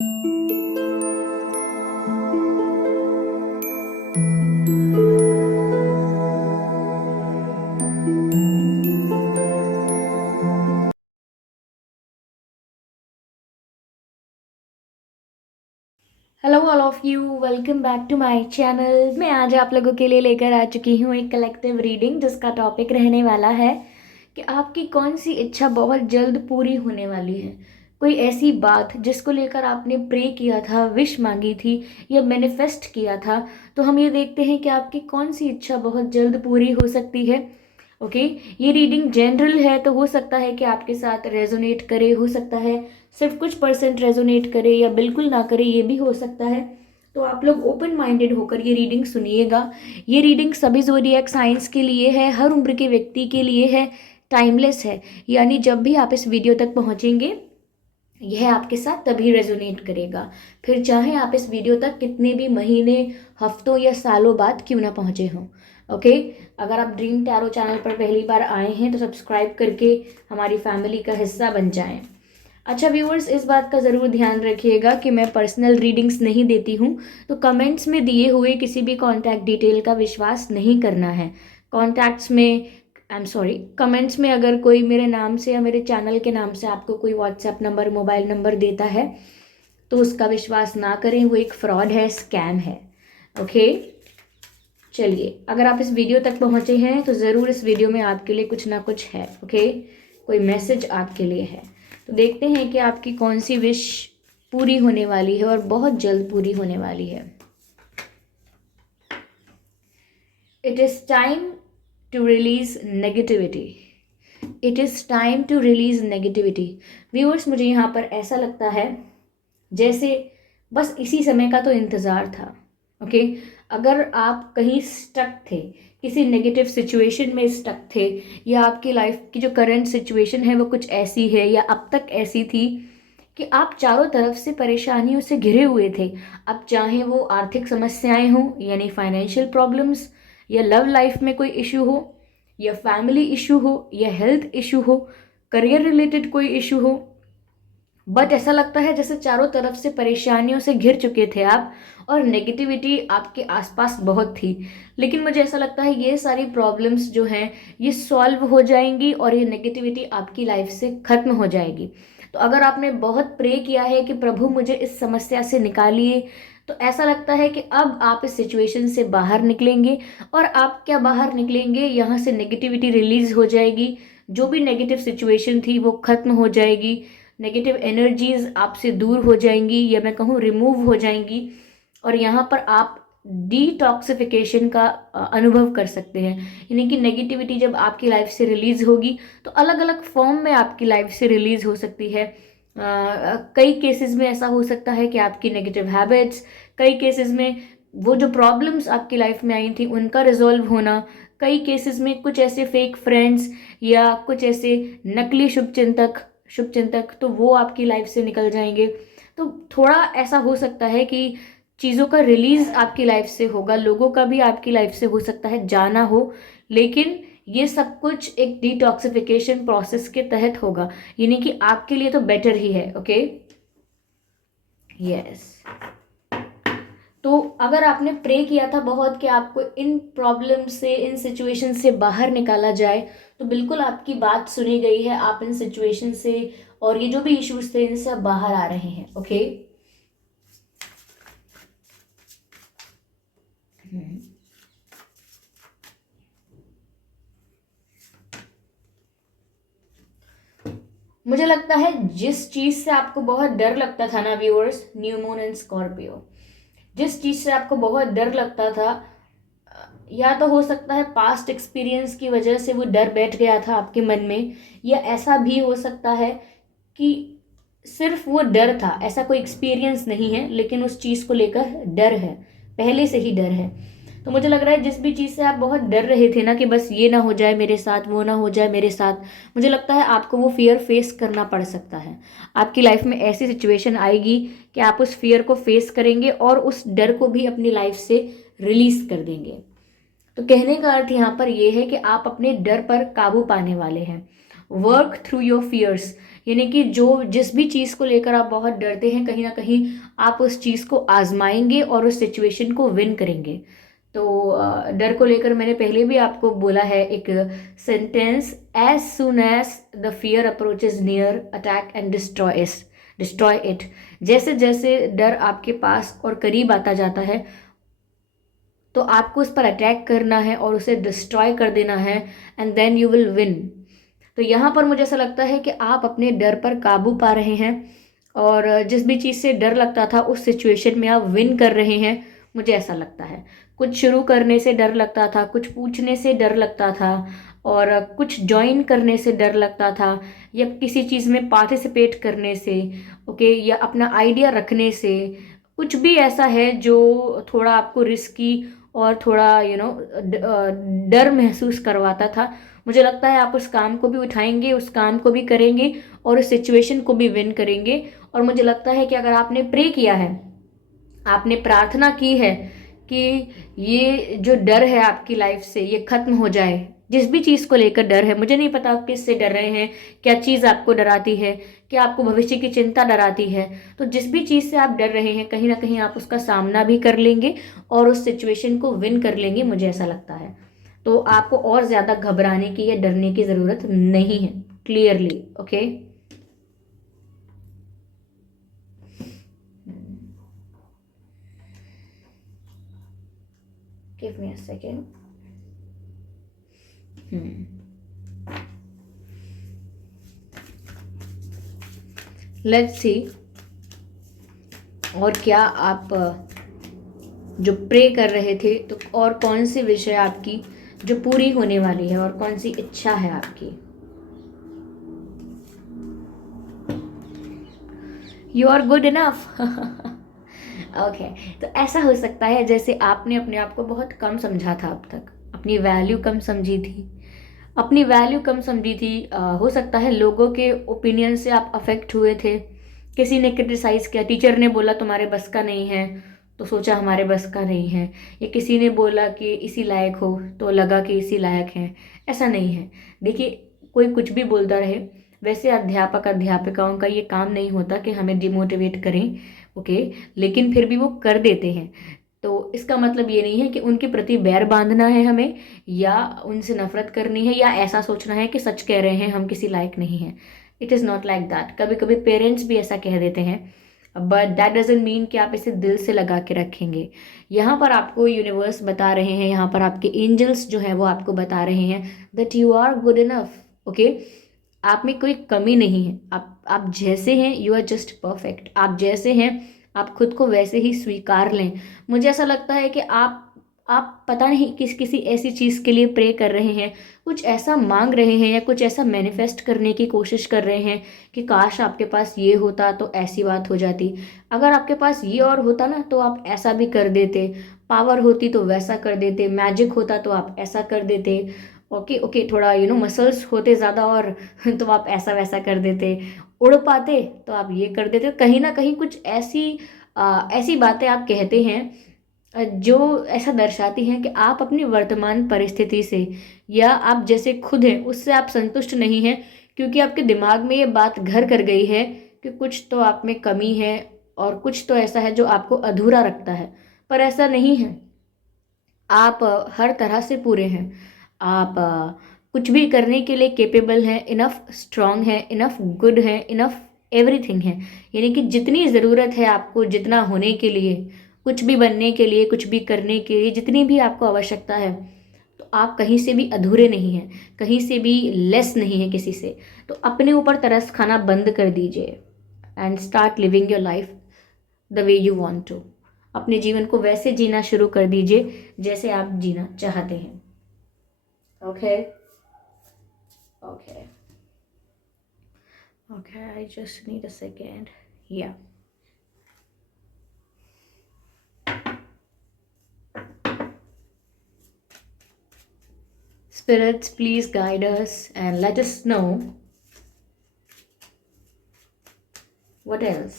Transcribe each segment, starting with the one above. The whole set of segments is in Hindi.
Hello all of you, welcome back to my channel. मैं आज आप लोगों के लिए लेकर आ चुकी हूँ एक कलेक्टिव रीडिंग जिसका टॉपिक रहने वाला है कि आपकी कौन सी इच्छा बहुत जल्द पूरी होने वाली है। कोई ऐसी बात जिसको लेकर आपने प्रे किया था, विश मांगी थी या मैनिफेस्ट किया था। तो हम ये देखते हैं कि आपकी कौन सी इच्छा बहुत जल्द पूरी हो सकती है। ओके, ये रीडिंग जनरल है तो हो सकता है कि आपके साथ रेजोनेट करे, हो सकता है सिर्फ कुछ परसेंट रेजोनेट करे या बिल्कुल ना करे, ये भी हो सकता है। तो आप लोग ओपन माइंडेड होकर ये रीडिंग सुनिएगा। ये रीडिंग सभी ज़ोडिएक साइंस के लिए है, हर उम्र के व्यक्ति के लिए है, टाइमलेस है। यानी जब भी आप इस वीडियो तक पहुंचेंगे यह आपके साथ तभी रेजोनेट करेगा, फिर चाहे आप इस वीडियो तक कितने भी महीने, हफ्तों या सालों बाद क्यों ना पहुंचे हों। ओके, अगर आप ड्रीम टैरो चैनल पर पहली बार आए हैं तो सब्सक्राइब करके हमारी फैमिली का हिस्सा बन जाएं। अच्छा व्यूअर्स, इस बात का ज़रूर ध्यान रखिएगा कि मैं पर्सनल रीडिंग्स नहीं देती हूँ, तो कमेंट्स में दिए हुए किसी भी कॉन्टैक्ट डिटेल का विश्वास नहीं करना है। कॉन्टैक्ट्स में आई एम सॉरी, कमेंट्स में अगर कोई मेरे नाम से या मेरे चैनल के नाम से आपको कोई व्हाट्सएप नंबर, मोबाइल नंबर देता है तो उसका विश्वास ना करें, वो एक फ्रॉड है, स्कैम है। ओके, चलिए, अगर आप इस वीडियो तक पहुंचे हैं तो ज़रूर इस वीडियो में आपके लिए कुछ ना कुछ है। ओके, कोई मैसेज आपके लिए है। तो देखते हैं कि आपकी कौन सी विश पूरी होने वाली है और बहुत जल्द पूरी होने वाली है। It is time to release negativity. It is time to release negativity. Viewers, मुझे यहाँ पर ऐसा लगता है जैसे बस इसी समय का तो इंतज़ार था। ओके, अगर आप कहीं स्टक थे, किसी नेगेटिव सिचुएशन में स्टक थे, या आपकी लाइफ की जो करंट सिचुएशन है वो कुछ ऐसी है या अब तक ऐसी थी कि आप चारों तरफ से परेशानियों से घिरे हुए थे। अब चाहे वो आर्थिक समस्याएं हों, यानी फाइनेंशियल प्रॉब्लम्स, या लव लाइफ में कोई इशू हो, या फैमिली इशू हो, या हेल्थ इशू हो, करियर रिलेटेड कोई इशू हो, बट ऐसा लगता है जैसे चारों तरफ से परेशानियों से घिर चुके थे आप और नेगेटिविटी आपके आसपास बहुत थी। लेकिन मुझे ऐसा लगता है ये सारी प्रॉब्लम्स जो हैं ये सॉल्व हो जाएंगी और ये नेगेटिविटी आपकी लाइफ से खत्म हो जाएगी। तो अगर आपने बहुत प्रे किया है कि प्रभु मुझे इस समस्या से निकालिए, तो ऐसा लगता है कि अब आप इस सिचुएशन से बाहर निकलेंगे। और आप क्या बाहर निकलेंगे, यहाँ से नेगेटिविटी रिलीज हो जाएगी, जो भी नेगेटिव सिचुएशन थी वो खत्म हो जाएगी, नेगेटिव एनर्जीज आपसे दूर हो जाएंगी या मैं कहूँ रिमूव हो जाएंगी। और यहाँ पर आप डिटॉक्सिफिकेशन का अनुभव कर सकते हैं। यानी कि नेगेटिविटी जब आपकी लाइफ से रिलीज होगी तो अलग अलग फॉर्म में आपकी लाइफ से रिलीज हो सकती है। कई केसेस में ऐसा हो सकता है कि आपकी नेगेटिव हैबिट्स, कई केसेस में वो जो प्रॉब्लम्स आपकी लाइफ में आई थी उनका रिजॉल्व होना, कई केसेस में कुछ ऐसे फेक फ्रेंड्स या कुछ ऐसे नकली शुभचिंतक तो वो आपकी लाइफ से निकल जाएंगे। तो थोड़ा ऐसा हो सकता है कि चीज़ों का रिलीज आपकी लाइफ से होगा, लोगों का भी आपकी लाइफ से हो सकता है जाना हो, लेकिन ये सब कुछ एक डिटॉक्सिफिकेशन प्रोसेस के तहत होगा, यानी कि आपके लिए तो बेटर ही है। Okay, yes. तो अगर आपने प्रे किया था बहुत कि आपको इन प्रॉब्लम से, इन सिचुएशन से बाहर निकाला जाए, तो बिल्कुल आपकी बात सुनी गई है। आप इन सिचुएशन से और ये जो भी इश्यूज थे इनसे आप बाहर आ रहे हैं। ओके, मुझे लगता है जिस चीज से आपको बहुत डर लगता था ना viewers, new moon and Scorpio, जिस चीज से आपको बहुत डर लगता था, या तो हो सकता है पास्ट एक्सपीरियंस की वजह से वो डर बैठ गया था आपके मन में, या ऐसा भी हो सकता है कि सिर्फ वो डर था, ऐसा कोई एक्सपीरियंस नहीं है लेकिन उस चीज़ को लेकर डर है, पहले से ही डर है। तो मुझे लग रहा है जिस भी चीज़ से आप बहुत डर रहे थे ना कि बस ये ना हो जाए मेरे साथ, वो ना हो जाए मेरे साथ, मुझे लगता है आपको वो फियर फेस करना पड़ सकता है। आपकी लाइफ में ऐसी सिचुएशन आएगी कि आप उस फियर को फेस करेंगे और उस डर को भी अपनी लाइफ से रिलीज कर देंगे। तो कहने का अर्थ यहाँ पर यह है कि आप अपने डर पर काबू पाने वाले हैं। वर्क थ्रू योर फियर्स, यानी कि जो जिस भी चीज़ को लेकर आप बहुत डरते हैं, कहीं ना कहीं आप उस चीज़ को आजमाएंगे और उस सिचुएशन को विन करेंगे। तो डर को लेकर मैंने पहले भी आपको बोला है एक sentence, as soon as the fear approaches near attack and destroy it. जैसे जैसे डर आपके पास और करीब आता जाता है तो आपको उस पर अटैक करना है और उसे डिस्ट्रॉय कर देना है, and then you will win. तो यहाँ पर मुझे ऐसा लगता है कि आप अपने डर पर काबू पा रहे हैं और जिस भी चीज़ से डर लगता था उस सिचुएशन में आप विन कर रहे हैं, मुझे ऐसा लगता है। कुछ शुरू करने से डर लगता था, कुछ पूछने से डर लगता था, और कुछ ज्वाइन करने से डर लगता था, या किसी चीज़ में पार्टिसिपेट करने से, ओके, या अपना आइडिया रखने से। कुछ भी ऐसा है जो थोड़ा आपको रिस्की और थोड़ा डर महसूस करवाता था, मुझे लगता है आप उस काम को भी उठाएंगे, उस काम को भी करेंगे और उस सिचुएशन को भी विन करेंगे। और मुझे लगता है कि अगर आपने प्रे किया है, आपने प्रार्थना की है कि ये जो डर है आपकी लाइफ से ये खत्म हो जाए, जिस भी चीज़ को लेकर डर है, मुझे नहीं पता आप किससे डर रहे हैं, क्या चीज़ आपको डराती है, क्या आपको भविष्य की चिंता डराती है, तो जिस भी चीज़ से आप डर रहे हैं कहीं ना कहीं आप उसका सामना भी कर लेंगे और उस सिचुएशन को विन कर लेंगे, मुझे ऐसा लगता है। तो आपको और ज़्यादा घबराने की या डरने की ज़रूरत नहीं है, clearly, okay. Give me a second. Let's see और क्या आप जो प्रे कर रहे थे, तो और कौन सी विषय आपकी जो पूरी होने वाली है और कौन सी इच्छा है आपकी। You are good enough. Okay, तो ऐसा हो सकता है जैसे आपने अपने आप को बहुत कम समझा था अब तक, अपनी वैल्यू कम समझी थी, अपनी वैल्यू कम समझी थी। हो सकता है लोगों के ओपिनियन से आप अफेक्ट हुए थे, किसी ने क्रिटिसाइज किया, टीचर ने बोला तुम्हारे बस का नहीं है तो सोचा हमारे बस का नहीं है, या किसी ने बोला कि इसी लायक हो तो लगा कि इसी लायक है। ऐसा नहीं है। देखिए, कोई कुछ भी बोलता रहे, वैसे अध्यापक अध्यापिकाओं का ये काम नहीं होता कि हमें डिमोटिवेट करें, ओके, लेकिन फिर भी वो कर देते हैं। तो इसका मतलब ये नहीं है कि उनके प्रति बैर बांधना है हमें, या उनसे नफरत करनी है, या ऐसा सोचना है कि सच कह रहे हैं हम किसी लायक नहीं हैं। It is not like that. कभी कभी पेरेंट्स भी ऐसा कह देते हैं, बट दैट डजेंट मीन कि आप इसे दिल से लगा के रखेंगे। यहाँ पर आपको यूनिवर्स बता रहे हैं, यहाँ पर आपके एंजल्स जो है वो आपको बता रहे हैं that you are good enough, okay. आप में कोई कमी नहीं है, आप जैसे हैं, यू आर जस्ट परफेक्ट। आप जैसे हैं आप खुद को वैसे ही स्वीकार लें। मुझे ऐसा लगता है कि आप पता नहीं किसी ऐसी चीज़ के लिए प्रे कर रहे हैं, कुछ ऐसा मांग रहे हैं, या कुछ ऐसा मैनिफेस्ट करने की कोशिश कर रहे हैं कि काश आपके पास ये होता तो ऐसी बात हो जाती, अगर आपके पास ये और होता ना तो आप ऐसा भी कर देते, पावर होती तो वैसा कर देते, मैजिक होता तो आप ऐसा कर देते, ओके ओके, थोड़ा मसल्स होते ज़्यादा और तो आप ऐसा वैसा कर देते, उड़ पाते तो आप ये कर देते। कहीं ना कहीं कुछ ऐसी बातें आप कहते हैं जो ऐसा दर्शाती हैं कि आप अपनी वर्तमान परिस्थिति से, या आप जैसे खुद हैं उससे आप संतुष्ट नहीं हैं, क्योंकि आपके दिमाग में ये बात घर कर गई है कि कुछ तो आप में कमी है और कुछ तो ऐसा है जो आपको अधूरा रखता है। पर ऐसा नहीं है, आप हर तरह से पूरे हैं। आप कुछ भी करने के लिए केपेबल हैं, इनफ स्ट्रांग हैं, इनफ गुड हैं, इनफ एवरीथिंग है। यानी कि जितनी ज़रूरत है आपको, जितना होने के लिए, कुछ भी बनने के लिए, कुछ भी करने के लिए जितनी भी आपको आवश्यकता है, तो आप कहीं से भी अधूरे नहीं हैं, कहीं से भी लेस नहीं है किसी से। तो अपने ऊपर तरस खाना बंद कर दीजिए and start living your life the way you want to. अपने जीवन को वैसे जीना शुरू कर दीजिए जैसे आप जीना चाहते हैं, okay okay okay. I just need a second, या spirits, please guide us and let us know what else.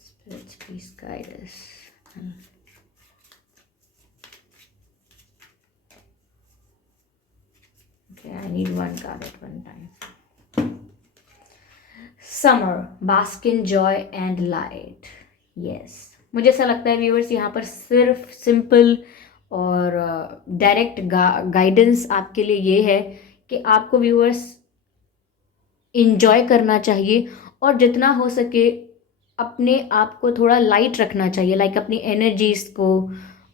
Spirits, please guide us. Okay, I need one card at one time. Summer, bask in joy and light. Yes, मुझे ऐसा लगता है व्यूअर्स यहाँ पर सिर्फ सिंपल और डायरेक्ट गाइडेंस आपके लिए ये है कि आपको व्यूअर्स इंजॉय करना चाहिए और जितना हो सके अपने आप को थोड़ा लाइट रखना चाहिए, लाइक अपनी एनर्जीज को,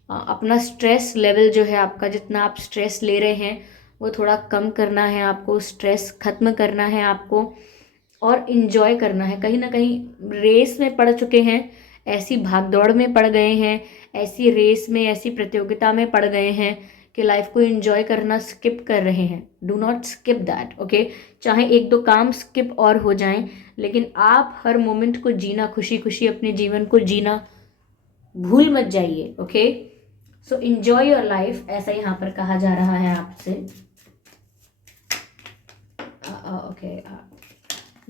अपना स्ट्रेस लेवल जो है आपका, जितना आप स्ट्रेस ले रहे हैं वो थोड़ा कम करना है आपको, स्ट्रेस खत्म करना है आपको और इन्जॉय करना है। कहीं ना कहीं रेस में पड़ चुके हैं, ऐसी भागदौड़ में पड़ गए हैं, ऐसी रेस में, ऐसी प्रतियोगिता में पड़ गए हैं कि लाइफ को एंजॉय करना स्किप कर रहे हैं। Do not skip that, okay. चाहे एक दो काम स्किप और हो जाएं, लेकिन आप हर मोमेंट को जीना, खुशी खुशी अपने जीवन को जीना भूल मत जाइए, okay. So enjoy your life, ऐसा यहाँ पर कहा जा रहा है आपसे। ओके,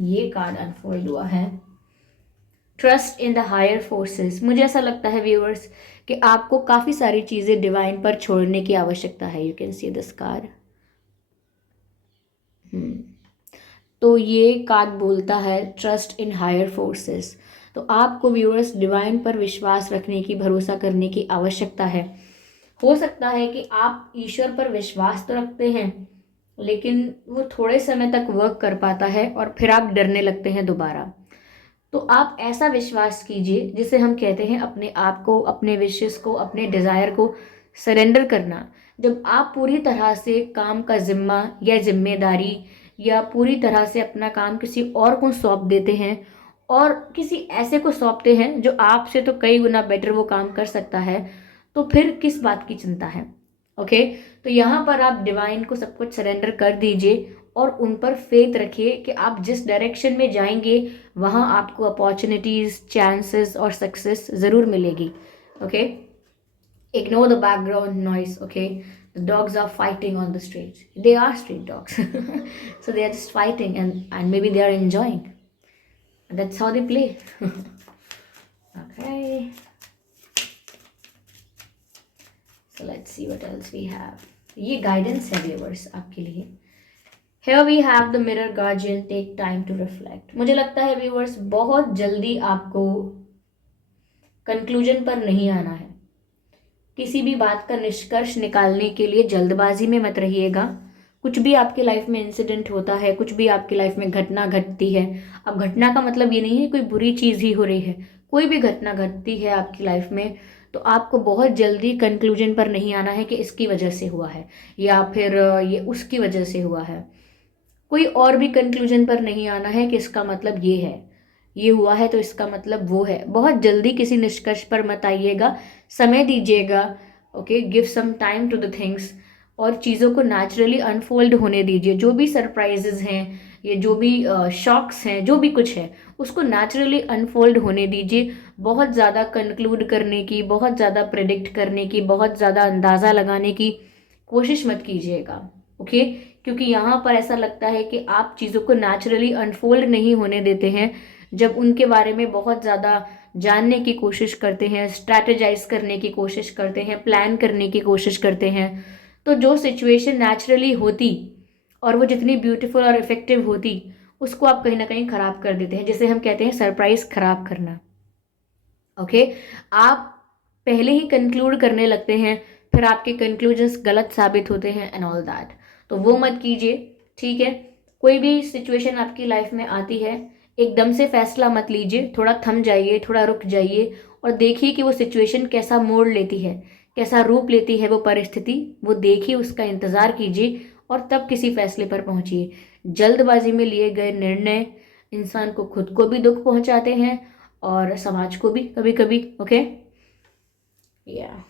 ये कार्ड अनफोल्ड हुआ है। Trust in the higher forces. मुझे ऐसा लगता है व्यूअर्स कि आपको काफ़ी सारी चीज़ें डिवाइन पर छोड़ने की आवश्यकता है। You can see this card. तो ये कार्ड बोलता है ट्रस्ट इन हायर फोर्सेस। तो आपको व्यूअर्स डिवाइन पर विश्वास रखने की, भरोसा करने की आवश्यकता है। हो सकता है कि आप ईश्वर पर विश्वास तो रखते हैं लेकिन वो थोड़े समय तक वर्क कर पाता है और फिर आप डरने लगते हैं दोबारा। तो आप ऐसा विश्वास कीजिए जिसे हम कहते हैं अपने आप को, अपने विशेष को, अपने डिज़ायर को सरेंडर करना। जब आप पूरी तरह से काम का जिम्मा या जिम्मेदारी या पूरी तरह से अपना काम किसी और को सौंप देते हैं और किसी ऐसे को सौंपते हैं जो आपसे तो कई गुना बेटर वो काम कर सकता है, तो फिर किस बात की चिंता है, ओके। तो यहाँ पर आप डिवाइन को सब कुछ सरेंडर कर दीजिए और उन पर फेथ रखिए कि आप जिस डायरेक्शन में जाएंगे वहाँ आपको अपॉर्चुनिटीज, चांसेस और सक्सेस ज़रूर मिलेगी, okay. Ignore the background noise, okay. The dogs are fighting on the streets. They are street dogs. So they are just fighting and maybe they are enjoying. And that's how they play. Okay. So let's see what else we have. ये guidance है viewers आपके लिए। Here we have the mirror guardian, take time to reflect. मुझे लगता है viewers बहुत जल्दी आपको कंक्लूजन पर नहीं आना है। किसी भी बात का निष्कर्ष निकालने के लिए जल्दबाजी में मत रहिएगा। कुछ भी आपकी लाइफ में इंसिडेंट होता है, कुछ भी आपकी लाइफ में घटना घटती है, अब घटना का मतलब ये नहीं है कोई बुरी चीज़ ही हो रही है, कोई भी घटना घटती है आपकी लाइफ में तो आपको बहुत जल्दी कंक्लूजन पर नहीं आना है कि इसकी वजह से हुआ है या फिर ये उसकी वजह से हुआ है। कोई और भी कंक्लूजन पर नहीं आना है कि इसका मतलब ये है, ये हुआ है तो इसका मतलब वो है। बहुत जल्दी किसी निष्कर्ष पर मत आइएगा, समय दीजिएगा, okay. Give some time to the things और चीज़ों को नेचुरली अनफोल्ड होने दीजिए। जो भी सरप्राइजेज हैं, ये जो भी शॉक्स हैं, जो भी कुछ है उसको नेचुरली अनफोल्ड होने दीजिए। बहुत ज़्यादा कंक्लूड करने की, बहुत ज़्यादा प्रेडिक्ट करने की, बहुत ज़्यादा अंदाज़ा लगाने की कोशिश मत कीजिएगा, ओके। क्योंकि यहाँ पर ऐसा लगता है कि आप चीज़ों को नेचुरली अनफोल्ड नहीं होने देते हैं जब उनके बारे में बहुत ज़्यादा जानने की कोशिश करते हैं, स्ट्रैटेजाइज करने की कोशिश करते हैं, प्लान करने की कोशिश करते हैं। तो जो सिचुएशन नेचुरली होती और वो जितनी ब्यूटीफुल और इफेक्टिव होती उसको आप कहीं ना कहीं ख़राब कर देते हैं, जिसे हम कहते हैं सरप्राइज ख़राब करना, ओके। आप पहले ही कंक्लूड करने लगते हैं, फिर आपके कंक्लूजन्स गलत साबित होते हैं एंड ऑल दैट। तो वो मत कीजिए, ठीक है। कोई भी सिचुएशन आपकी लाइफ में आती है एकदम से फैसला मत लीजिए, थोड़ा थम जाइए, थोड़ा रुक जाइए और देखिए कि वो सिचुएशन कैसा मोड़ लेती है, कैसा रूप लेती है वो परिस्थिति, वो देखिए, उसका इंतज़ार कीजिए और तब किसी फैसले पर पहुंचिए। जल्दबाजी में लिए गए निर्णय इंसान को खुद को भी दुख पहुंचाते हैं और समाज को भी कभी कभी, ओके। या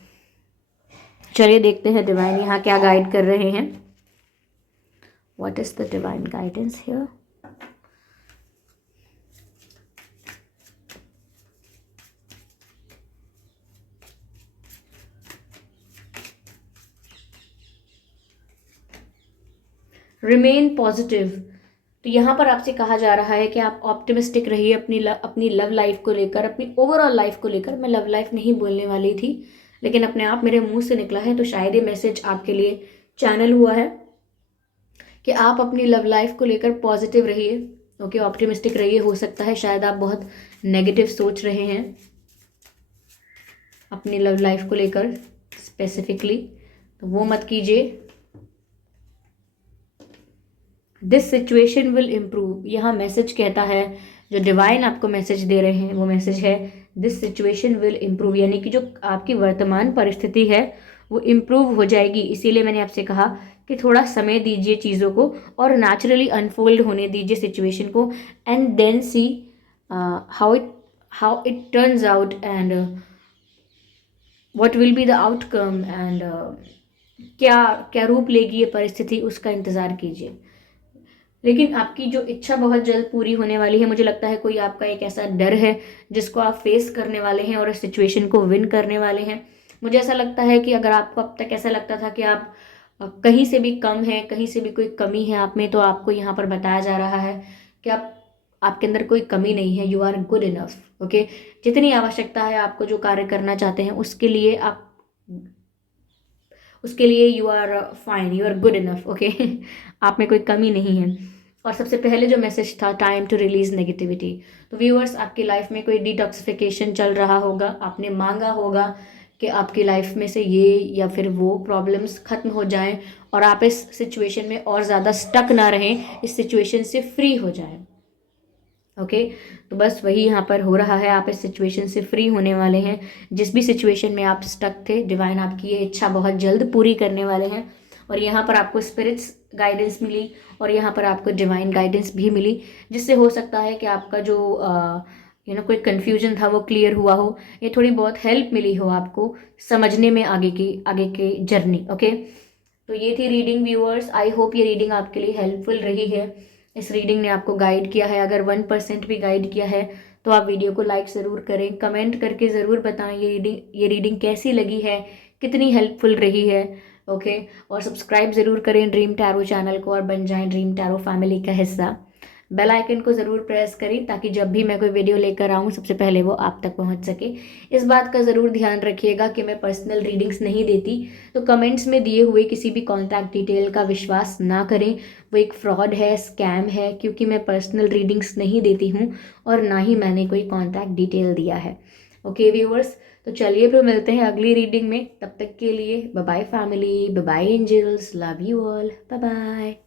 चलिए देखते हैं डिवाइन यहाँ क्या गाइड कर रहे हैं। What is the divine guidance here? Remain positive. तो यहाँ पर आपसे कहा जा रहा है कि आप ऑप्टिमिस्टिक रहिए अपनी लव लाइफ को लेकर, अपनी ओवरऑल लाइफ को लेकर। मैं लव लाइफ नहीं बोलने वाली थी लेकिन अपने आप मेरे मुंह से निकला है तो शायद ये मैसेज आपके लिए चैनल हुआ है कि आप अपनी लव लाइफ को लेकर पॉजिटिव रहिए, ओके, ऑप्टिमिस्टिक रहिए। हो सकता है शायद आप बहुत नेगेटिव सोच रहे हैं अपनी लव लाइफ को लेकर स्पेसिफिकली, तो वो मत कीजिए। दिस सिचुएशन विल इम्प्रूव, यहाँ मैसेज कहता है, जो डिवाइन आपको मैसेज दे रहे हैं वो मैसेज है दिस सिचुएशन विल इम्प्रूव, यानी कि जो आपकी वर्तमान परिस्थिति है वो इम्प्रूव हो जाएगी। इसीलिए मैंने आपसे कहा कि थोड़ा समय दीजिए चीज़ों को और नेचुरली अनफोल्ड होने दीजिए सिचुएशन को, and then see how it turns out and what will be the outcome and क्या क्या रूप लेगी ये परिस्थिति, उसका इंतज़ार कीजिए। लेकिन आपकी जो इच्छा बहुत जल्द पूरी होने वाली है। मुझे लगता है कोई आपका एक ऐसा डर है जिसको आप फेस करने वाले हैं और इस सिचुएशन को विन करने वाले हैं। मुझे ऐसा लगता है कि अगर आपको अब तक ऐसा लगता था कि आप कहीं से भी कम हैं, कहीं से भी कोई कमी है आप में, तो आपको यहाँ पर बताया जा रहा है कि आपके अंदर कोई कमी नहीं है। You are good enough. Okay, जितनी आवश्यकता है आपको जो कार्य करना चाहते हैं उसके लिए you are fine, you are good enough. Okay, आप में कोई कमी नहीं है। और सबसे पहले जो मैसेज था, टाइम टू रिलीज नेगेटिविटी। तो व्यूअर्स, आपकी लाइफ में कोई डिटॉक्सिफिकेशन चल रहा होगा, आपने मांगा होगा कि आपकी लाइफ में से ये या फिर वो प्रॉब्लम्स खत्म हो जाएं और आप इस सिचुएशन में और ज़्यादा स्टक ना रहें, इस सिचुएशन से फ्री हो जाएं। ओके, तो बस वही यहाँ पर हो रहा है, आप इस सिचुएशन से फ्री होने वाले हैं। जिस भी सिचुएशन में आप स्टक थे, डिवाइन आपकी ये इच्छा बहुत जल्द पूरी करने वाले हैं। और यहाँ पर आपको स्पिरिट्स गाइडेंस मिली और यहाँ पर आपको डिवाइन गाइडेंस भी मिली, जिससे हो सकता है कि आपका जो कोई कन्फ्यूजन था वो क्लियर हुआ हो, ये थोड़ी बहुत हेल्प मिली हो आपको समझने में आगे की जर्नी। ओके, तो ये थी रीडिंग व्यूअर्स। आई होप ये रीडिंग आपके लिए हेल्पफुल रही है। इस रीडिंग ने आपको गाइड किया है, अगर 1% भी गाइड किया है तो आप वीडियो को लाइक ज़रूर करें, कमेंट करके ज़रूर बताएं ये रीडिंग कैसी लगी है, कितनी हेल्पफुल रही है। ओके, और सब्सक्राइब ज़रूर करें ड्रीम टैरो चैनल को और बन जाएं ड्रीम टैरो फैमिली का हिस्सा। बेल आइकन को ज़रूर प्रेस करें ताकि जब भी मैं कोई वीडियो लेकर आऊँ सबसे पहले वो आप तक पहुँच सके। इस बात का ज़रूर ध्यान रखिएगा कि मैं पर्सनल रीडिंग्स नहीं देती, तो कमेंट्स में दिए हुए किसी भी कॉन्टैक्ट डिटेल का विश्वास ना करें, वो एक फ्रॉड है, स्कैम है, क्योंकि मैं पर्सनल रीडिंग्स नहीं देती हूँ और ना ही मैंने कोई कॉन्टैक्ट डिटेल दिया है। ओके व्यूअर्स, तो चलिए फिर मिलते हैं अगली रीडिंग में। तब तक के लिए bye bye family, bye bye angels, love you all, bye bye.